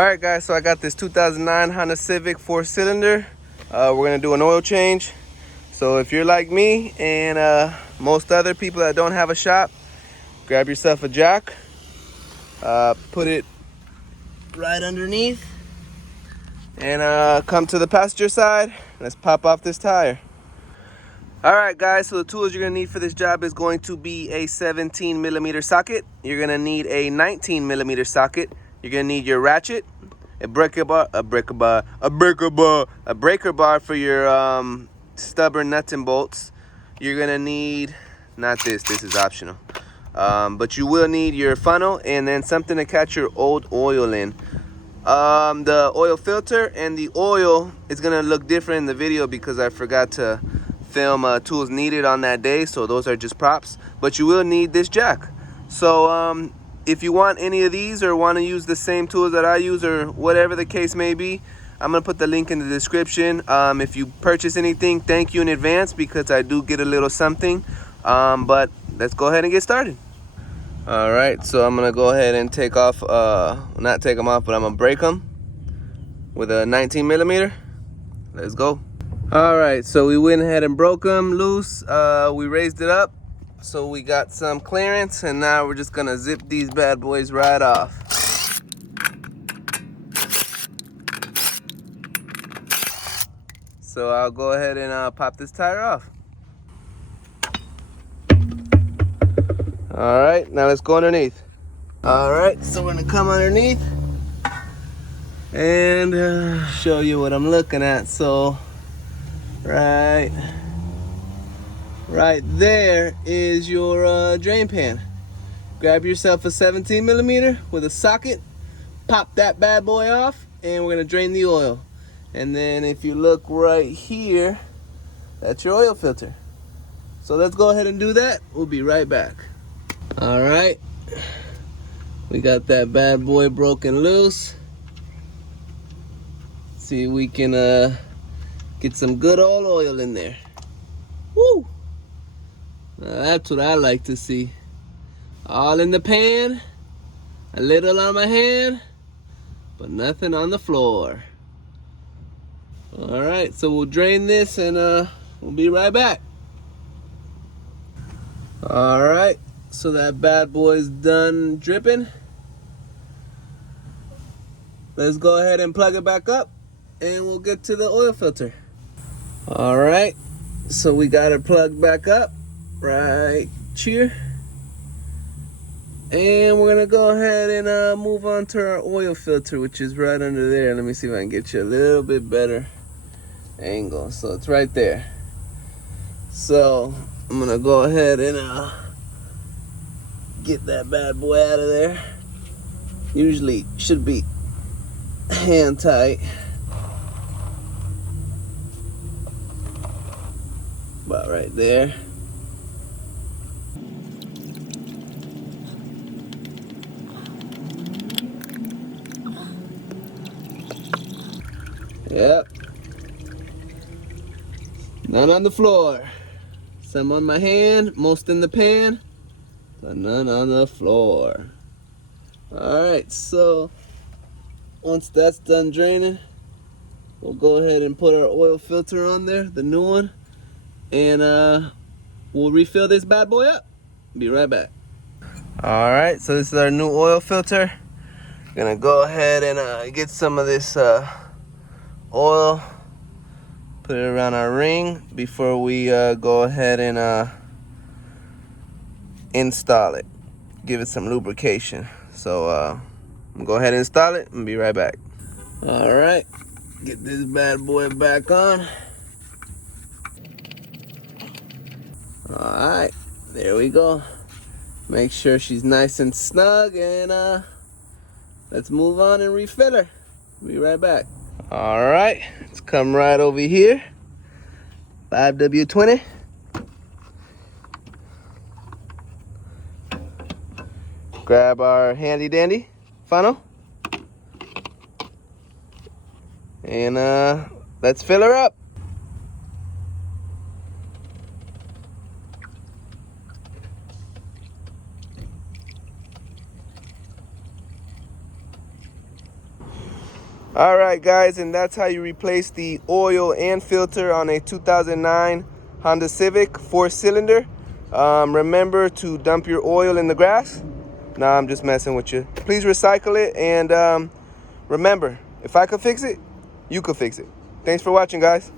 Alright guys, so I got this 2009 Honda Civic 4-cylinder. We're going to do an oil change. So if you're like me and most other people that don't have a shop, grab yourself a jack, put it right underneath, and come to the passenger side. Let's pop off this tire. Alright guys, so the tools you're going to need for this job is going to be a 17mm socket. You're going to need a 19mm socket. You're going to need your ratchet, a breaker bar for your stubborn nuts and bolts. You're going to need, not this is optional. But you will need your funnel and then something to catch your old oil in. The oil filter and the oil is going to look different in the video because I forgot to film tools needed on that day, so those are just props. But you will need this jack. So if you want any of these or want to use the same tools that I use or whatever the case may be, I'm gonna put the link in the description. If you purchase anything, thank you in advance because I do get a little something. But let's go ahead and get started. All right, so I'm gonna go ahead and take off, not take them off, but I'm gonna break them with a 19mm. Let's go. All right, so we went ahead and broke them loose. We raised it up so we got some clearance, and now we're just gonna zip these bad boys right off. So I'll go ahead and pop this tire off. All right, now let's go underneath. All right, so we're gonna come underneath and show you what I'm looking at. So right there is your drain pan. Grab yourself a 17mm with a socket, pop that bad boy off, and we're gonna drain the oil. And then if you look right here, that's your oil filter. So let's go ahead and do that. We'll be right back. All right, we got that bad boy broken loose. See if we can get some good old oil in there. Woo! Now that's what I like to see. All in the pan, a little on my hand, but nothing on the floor. All right, so we'll drain this and we'll be right back. All right, so that bad boy's done dripping. Let's go ahead and plug it back up and we'll get to the oil filter. All right, so we got it plugged back up right here. And we're gonna go ahead and move on to our oil filter, which is right under there. Let me see if I can get you a little bit better angle. So it's right there. So I'm gonna go ahead and get that bad boy out of there. Usually should be hand tight, about right there. Yep. None on the floor. Some on my hand, most in the pan, but none on the floor. Alright, so once that's done draining, we'll go ahead and put our oil filter on there, the new one, and we'll refill this bad boy up. Be right back. Alright, so this is our new oil filter. Gonna go ahead and get some of this oil, put it around our ring before we go ahead and install it. Give it some lubrication. So I'm gonna go ahead and install it and be right back. All right, get this bad boy back on. All right, there we go. Make sure she's nice and snug, and let's move on and refill her. Be right back. All right, let's come right over here. 5W20. Grab our handy dandy funnel. And let's fill her up. All right, guys, and that's how you replace the oil and filter on a 2009 Honda Civic 4-cylinder. Remember to dump your oil in the grass. Nah, I'm just messing with you. Please recycle it, and remember, if I could fix it, you could fix it. Thanks for watching, guys.